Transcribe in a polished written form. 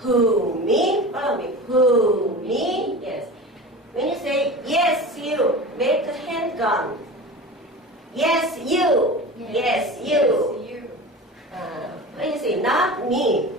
Who, me? Follow me. Who, me? Yes. When you say, yes, you, make the hand gun. Yes, you. Yes, you. Yes, you. When you say, not me,